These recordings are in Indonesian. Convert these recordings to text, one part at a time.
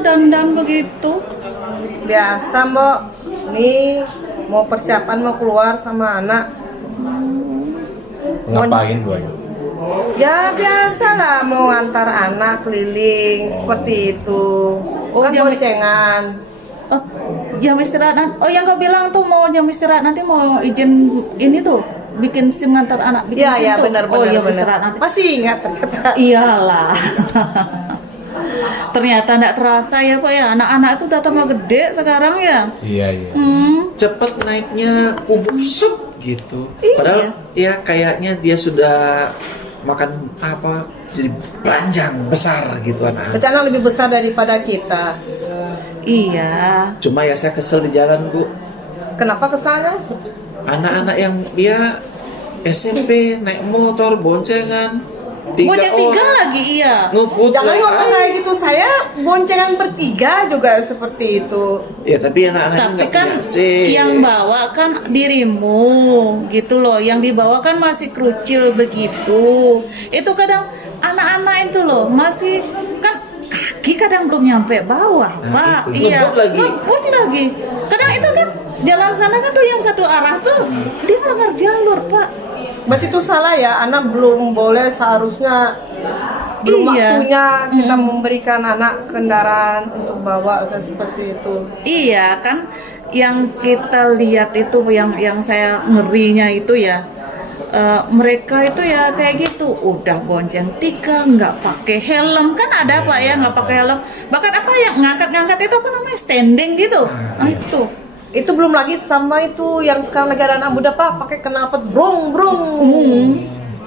dandan begitu? Biasa Mbok, nih mau persiapan mau keluar sama anak. Ngapain Bu Ayu? Ya biasalah mau antar anak keliling seperti itu. Oh, Kan jam- boncengan. Oh, jam istirahat oh yang kau bilang tuh mau jam istirahat nanti mau izin ini tuh bikin SIM ngantar anak bikin Iya SIM iya tuh. benar Oh benar iya benar. istirahat nanti. Masih ingat ternyata. Iyalah. Ternyata enggak terasa ya Pak ya, anak-anak itu udah tambah gede sekarang ya. Iya iya. Cepet naiknya ubuk sup gitu. Padahal ya kayaknya dia sudah makan apa jadi panjang besar gitu anak. Rencana lebih besar daripada kita. Iya. Cuma ya saya kesel di jalan Bu. Kenapa kesannya? Anak-anak yang dia SMP naik motor boncengan. Bocah tiga orang. lagi iya. Ngebut Jangan naik ngomong air. kayak gitu. Saya boncengan bertiga juga seperti itu. Ya tapi anak-anak Tapi nggak kan punya SIM. yang bawa kan dirimu gitu loh, yang dibawa kan masih kerucil begitu. Itu kadang anak-anak itu loh masih kan kaki kadang belum nyampe bawah Pak. itu. Iya. Ngebut lagi. Ngebut lagi. Kadang itu kan jalan sana kan tuh yang satu arah tuh dia melanggar jalur Pak. Berarti itu salah ya, anak belum boleh seharusnya belum Iya. waktunya kita memberikan anak kendaraan untuk bawa kayak seperti itu. Iya kan, yang kita lihat itu yang saya ngerinya itu ya, mereka itu ya kayak gitu, udah bonceng tiga nggak pakai helm kan ada Pak ya nggak pakai helm, bahkan apa yang ngangkat-ngangkat itu apa namanya standing gitu, itu. Itu belum lagi sama itu yang sekarang lagi ada anak muda Pak pakai knalpot brung brung.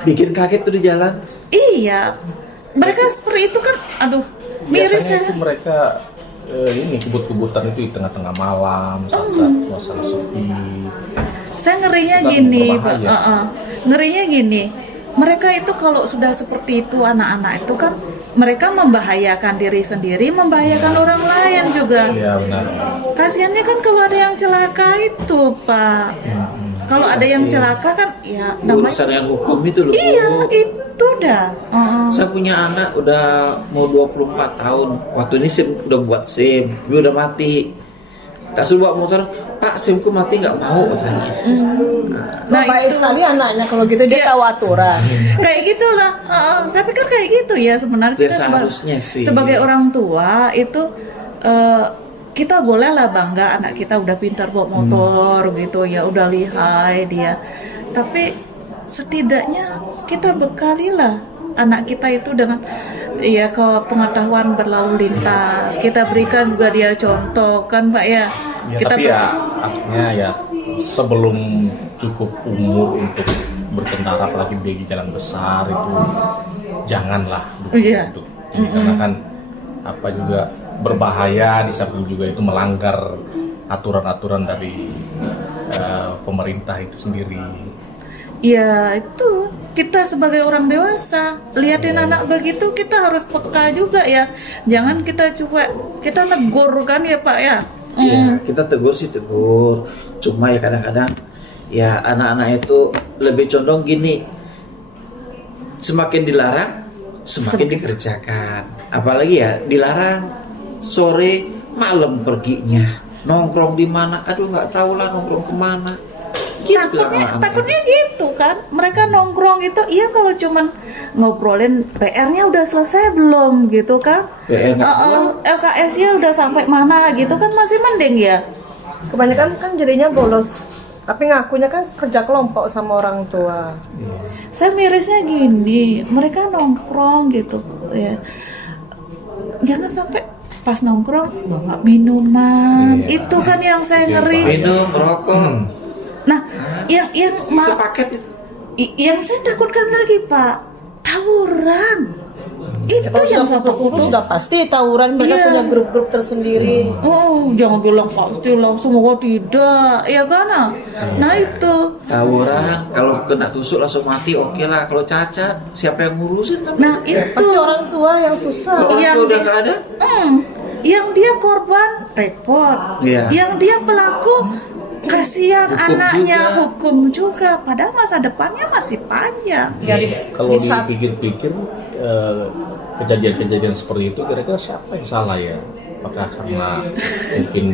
Bikin kaget tuh di jalan. Iya, mereka seperti itu kan, aduh miris Biasanya ya. itu mereka ini kebut-kebutan itu di tengah-tengah malam saat suasana sepi. Saya ngerinya Bukan gini, berbahaya. Pak. Ngerinya gini. Mereka itu kalau sudah seperti itu anak-anak itu kan mereka membahayakan diri sendiri, membahayakan orang lain juga. Iya benar. Kasiannya kan kalau ada yang celaka itu, Pak. Kalau ada yang celaka kan ya namanya. Urusan dengan hukum itu loh. Iya, Bu. itu dah. Saya punya anak udah mau 24 tahun. Waktu ini SIM udah buat SIM, tapi udah mati. Tak suruh bawa motor, Pak SIMku mati nggak mau katanya. Nah, baik sekali anaknya kalau gitu dia tahu aturan. Kayak gitulah. Saya pikir kayak gitu ya sebenarnya Ya, kita seharusnya sih. sebagai orang tua itu kita bolehlah bangga anak kita udah pintar bawa motor gitu ya, udah lihai dia. Tapi setidaknya kita bekalilah anak kita itu dengan ya ke pengetahuan berlalu lintas. Kita berikan juga dia contoh kan Pak ya. Ya, Kita tapi ya artinya ya sebelum cukup umur untuk berkendara apalagi di jalan besar itu janganlah Iya. untuk karena kan apa juga berbahaya, di samping juga itu melanggar aturan-aturan dari pemerintah itu sendiri. Ya itu kita sebagai orang dewasa liatin anak begitu kita harus peka juga ya, jangan kita cuek, kita negur kan ya Pak ya. Ya, kita tegur sih tegur. Cuma ya kadang-kadang ya anak-anak itu lebih condong gini. Semakin dilarang, semakin dikerjakan. Apalagi ya dilarang sore malam perginya. Nongkrong di mana? Aduh nggak tahu lah nongkrong kemana. Gitu lah anak-anak. Takutnya gitu kan, mereka nongkrong itu iya kalau cuman ngobrolin PR-nya udah selesai belum gitu kan, PR nggak keluar. LKS-nya udah sampai mana gitu kan masih mending ya. Kebanyakan kan jadinya bolos. Tapi ngakunya kan kerja kelompok sama orang tua. Saya mirisnya gini, mereka nongkrong gitu ya, jangan sampai pas nongkrong bawa minuman. Itu kan yang saya ngeri. Minum, rokok, Nah, yang sepaket itu. yang saya takutkan lagi Pak, tawuran. Itu Kalau yang sudah saya kumpul-kumpul takutkan. sudah pasti tawuran, mereka Iya. punya grup-grup tersendiri. Oh, jangan bilang pasti lah, semoga tidak, ya kan? Nah itu, Tawuran, kalau kena tusuk langsung mati, oke lah. Kalau cacat, siapa yang ngurusin? Tapi nah itu Pasti orang tua yang susah. kalau yang orang tua udah di- nggak ada, yang dia korban repot, Iya. yang dia pelaku kasihan Hukum anaknya, juga. hukum juga, padahal masa depannya masih panjang. Ya, Kalau di saat- dipikir-pikir kejadian-kejadian seperti itu kira-kira siapa yang salah ya? Apakah karena mungkin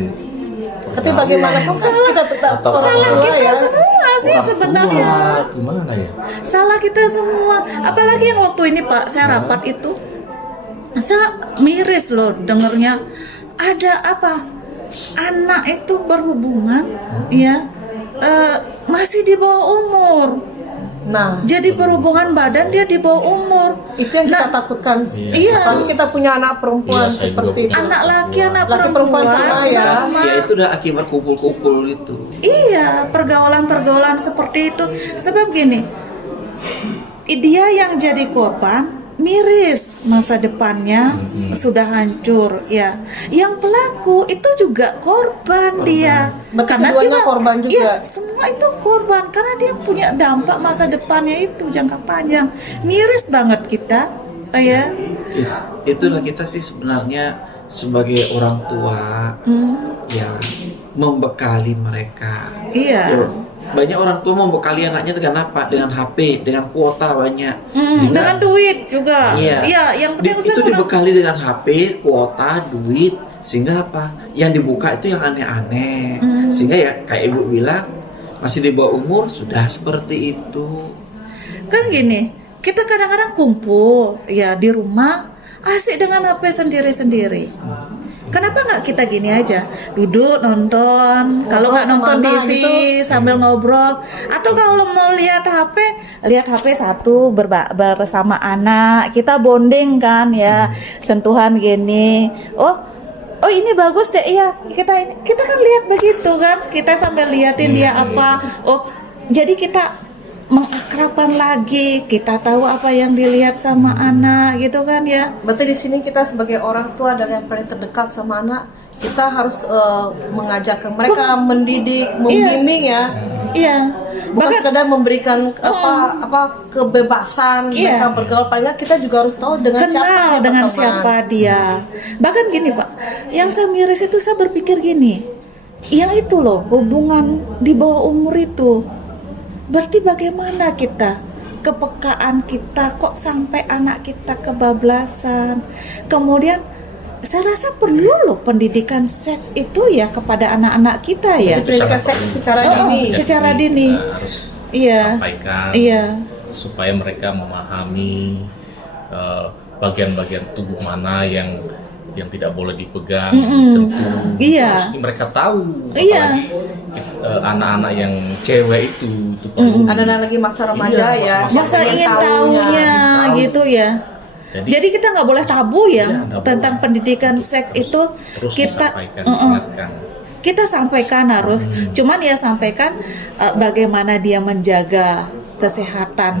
Tapi bagaimanapun kan kita tetap Atau orang Salah tua kita ya. semua sih orang sebenarnya. tua, gimana ya? Salah kita semua. Apalagi yang waktu ini Pak, saya rapat itu, saya miris loh dengernya. Ada apa? Anak itu berhubungan, ya, masih di bawah umur. Nah, Jadi berhubungan badan dia di bawah umur. itu yang kita takutkan. Iya. Apalagi kita punya anak perempuan Iya, saya seperti juga itu. Anak laki, anak Laki perempuan perempuan sama ya. Ya itu udah akibat kumpul-kumpul itu. Iya, pergaulan-pergaulan seperti itu. Sebab gini, dia yang jadi korban miris, masa depannya sudah hancur ya. Yang pelaku itu juga korban dia. Berarti keduanya korban juga. Iya, semua itu korban karena dia punya dampak masa depannya itu jangka panjang. Miris banget kita, ya. Itulah kita sih sebenarnya sebagai orang tua ya membekali mereka. Iya. Ya, banyak orang tua membekali anaknya dengan apa? Dengan HP, dengan kuota banyak. Dengan duit juga. Iya. Yang penting Itu saya mau- dibekali dengan HP, kuota, duit, sehingga apa? Yang dibuka itu yang aneh-aneh. Sehingga ya kayak ibu bilang masih di bawah umur sudah seperti itu. Kan gini, kita kadang-kadang kumpul ya di rumah asik dengan HP sendiri-sendiri. Kenapa nggak kita gini aja, duduk nonton, kalau nggak nonton kemana TV gitu. sambil ngobrol, atau kalau mau lihat HP satu bersama anak, kita bonding kan ya, sentuhan gini, oh ini bagus deh, iya kita kan lihat begitu kan, kita sambil liatin dia apa, oh jadi kita mengakrabkan lagi, kita tahu apa yang dilihat sama anak gitu kan ya. Berarti di sini kita sebagai orang tua dan yang paling terdekat sama anak, kita harus mengajarkan mereka, mendidik, membimbing ya. Iya. Bukan sekadar memberikan apa kebebasan Iya. mereka bergaul, paling nggak kita juga harus tahu dengan siapa Kenal dia dengan berteman. siapa dia. Bahkan gini Pak, yang saya miris itu saya berpikir gini, yang itu loh hubungan di bawah umur itu. Berarti bagaimana kita, kepekaan kita kok sampai anak kita kebablasan. Kemudian saya rasa perlu loh pendidikan seks itu ya kepada anak-anak kita ya. Pendidikan seks secara dini. Secara dini. Kita harus Iya. sampaikan Iya. supaya mereka memahami bagian-bagian tubuh mana yang tidak boleh dipegang, disentuh. Iya. Terus mereka tahu. Iya. Apalagi, anak-anak yang cewek itu perlu. Ada lagi masa remaja Iya, ya. Masa ingin tahunya Tahu. gitu ya. Jadi kita nggak boleh tabu ya Iya, nggak tentang boleh. pendidikan seks itu Terus kita disampaikan, diingatkan. kita sampaikan harus. Cuman ya sampaikan bagaimana dia menjaga kesehatan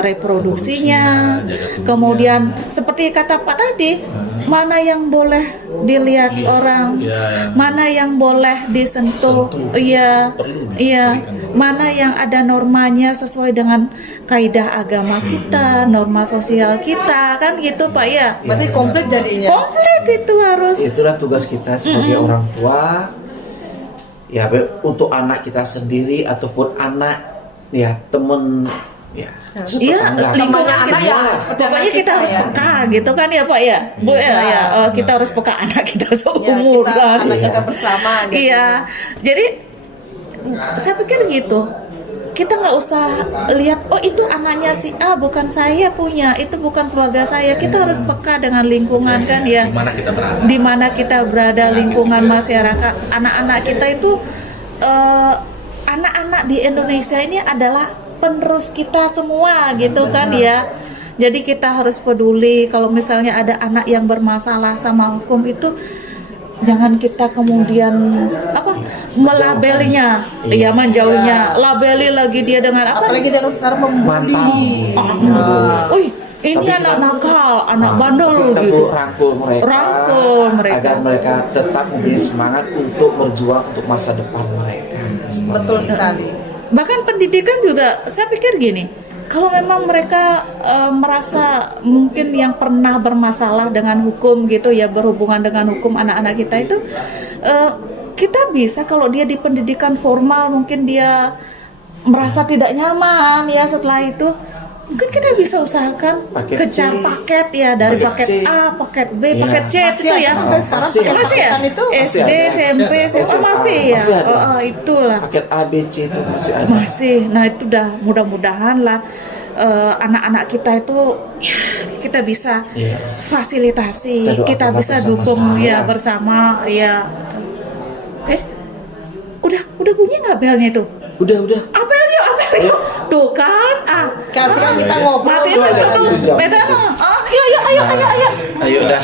reproduksinya. jaga tubuhnya. Kemudian seperti kata Pak tadi, mana yang boleh dilihat orang, Iya. mana yang boleh disentuh, Sentuh. iya, Perlu iya, diberikan dulu. mana yang ada normanya sesuai dengan kaidah agama kita, norma sosial kita, kan gitu Pak ya. Berarti komplit jadinya. Komplit itu harus. Itulah tugas kita sebagai orang tua ya untuk anak kita sendiri ataupun anak ya temen ya Iya, tetangga. lingkungan Temannya anak ya, Semua. seperti Pokoknya anak kita harus ya. peka gitu kan ya Pak ya. Bu ya, kita harus peka anak kita Ya, seumur kita, kan. anak kita bersama gitu. Iya. Jadi saya pikir gitu. Kita nggak usah lihat itu anaknya si A, bukan saya punya, itu bukan keluarga saya. Kita harus peka dengan lingkungan kan ya. Di mana kita berada. Di mana kita berada, lingkungan masyarakat. Anak-anak kita itu anak-anak di Indonesia ini adalah penerus kita semua gitu kan ya. Jadi kita harus peduli kalau misalnya ada anak yang bermasalah sama hukum itu, jangan kita kemudian melabelinya, ya menjauhnya, labeli lagi dia dengan apa? Apalagi dengan sekarang membuli. Wih, ini Tapi anak kita- nakal, anak bandel kita gitu. perlu rangkul mereka, Rangkul mereka. agar mereka tetap mempunyai semangat untuk berjuang untuk masa depan mereka. Betul sekali. Bahkan pendidikan juga, saya pikir gini, kalau memang mereka merasa mungkin yang pernah bermasalah dengan hukum gitu ya, berhubungan dengan hukum anak-anak kita itu, kita bisa kalau dia di pendidikan formal mungkin dia merasa tidak nyaman ya, setelah itu mungkin kita bisa usahakan Paket kejar C. paket ya, dari Paket paket C. A, paket B, Iya. paket C Masih itu ada ya. sampai sekarang Masih paket Masih ya? paketan itu Masih SD, ada. SMP, Masih ada. SMA masih ya. Masih ada. Itulah. Paket A, B, C itu masih ada. Masih. Nah, itu udah mudah-mudahan lah anak-anak kita itu ya, kita bisa Iya. fasilitasi, Kita kita doakan bisa bersama-sama. dukung ya bersama ya. Udah bunyi nggak belnya itu? Udah. Apel yuk. Tuh kan, kasih kan kita ngobrol matiin Coba dulu. ada. Beda. Ayo. Ayo dah.